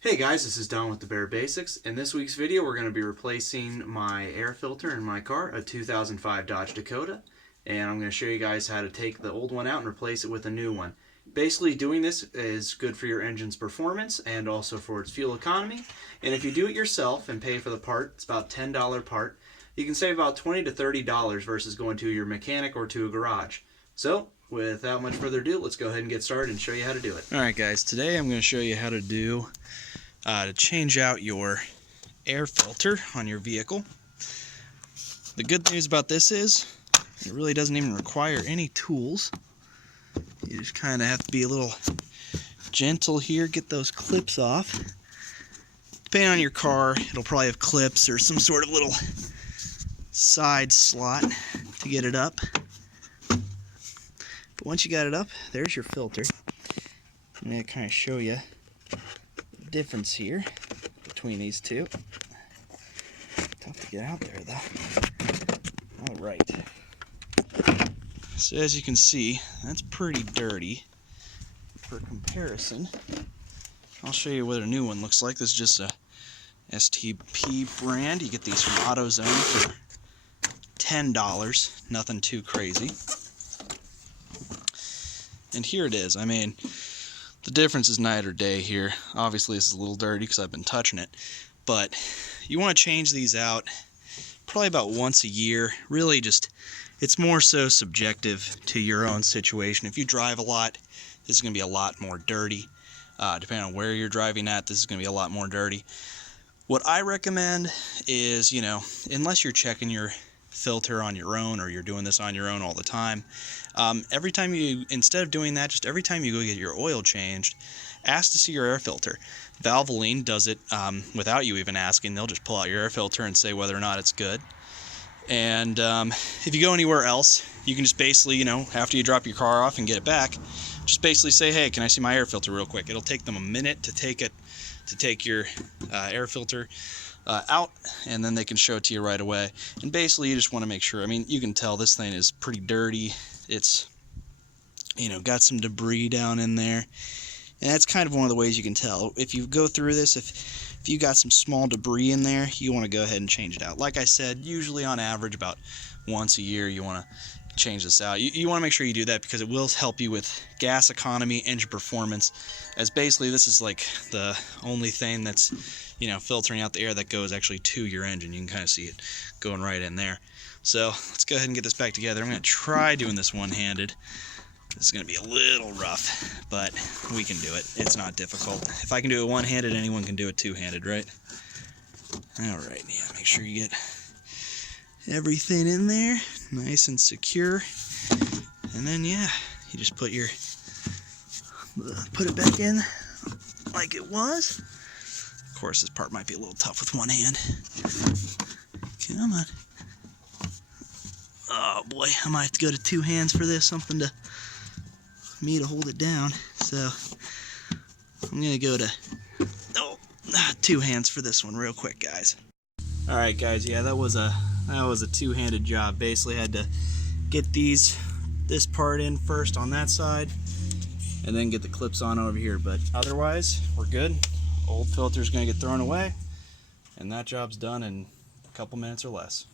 Hey guys, this is Don with the Bare Basics. In this week's video, we're going to be replacing my air filter in my car, a 2005 Dodge Dakota. And I'm going to show you guys how to take the old one out and replace it with a new one. Basically, doing this is good for your engine's performance and also for its fuel economy. And if you do it yourself and pay for the part, it's about a $10 part, you can save about $20 to $30 versus going to your mechanic or to a garage. So, without much further ado, let's go ahead and get started and show you how to do it. Alright guys, today I'm going to show you how to change out your air filter on your vehicle. The good news about this is it really doesn't even require any tools. You just kind of have to be a little gentle here, get those clips off. Depending on your car, it'll probably have clips or some sort of little side slot to get it up. But once you got it up, there's your filter. I'm going to kind of show you the difference here between these two. Tough to get out there though. Alright. So as you can see, that's pretty dirty. For comparison, I'll show you what a new one looks like. This is just a STP brand. You get these from AutoZone for $10. Nothing too crazy. And here it is. I mean, the difference is night or day here. Obviously this is a little dirty because I've been touching it, but you want to change these out probably about once a year. Really just, it's more so subjective to your own situation. If you drive a lot, this is going to be a lot more dirty. Depending on where you're driving at, this is going to be a lot more dirty. What I recommend is, unless you're checking your filter on your own or you're doing this on your own all the time, every time you, instead of doing that, just every time you go get your oil changed, ask to see your air filter. Valvoline does it without you even asking. They'll just pull out your air filter and say whether or not it's good. And if you go anywhere else, you can just basically, after you drop your car off and get it back, just basically say, hey, can I see my air filter real quick? It'll take them a minute to take your air filter out, and then they can show it to you right away. And basically you just want to make sure, I mean, you can tell this thing is pretty dirty. It's got some debris down in there, and that's kind of one of the ways you can tell. If you go through this, if you got some small debris in there, you want to go ahead and change it out. Like I said, usually on average about once a year you want to change this out. You want to make sure you do that because it will help you with gas economy, engine performance, as basically this is like the only thing that's filtering out the air that goes actually to your engine. You can kind of see it going right in there. So let's go ahead and get this back together. I'm going to try doing this one-handed. This is going to be a little rough, but we can do it. It's not difficult. If I can do it one-handed, anyone can do it two-handed, right? Alright, yeah, make sure you get everything in there nice and secure, and then yeah, you just put it back in like it was. Of course this part might be a little tough with one hand. Come on. Oh boy, I might have to go to two hands for this, something to me to hold it down. So I'm gonna go to two hands for this one real quick, guys. Alright guys, yeah, that was a two-handed job. Basically had to get this part in first on that side and then get the clips on over here, but otherwise we're good. Old filter's gonna get thrown away and that job's done in a couple minutes or less.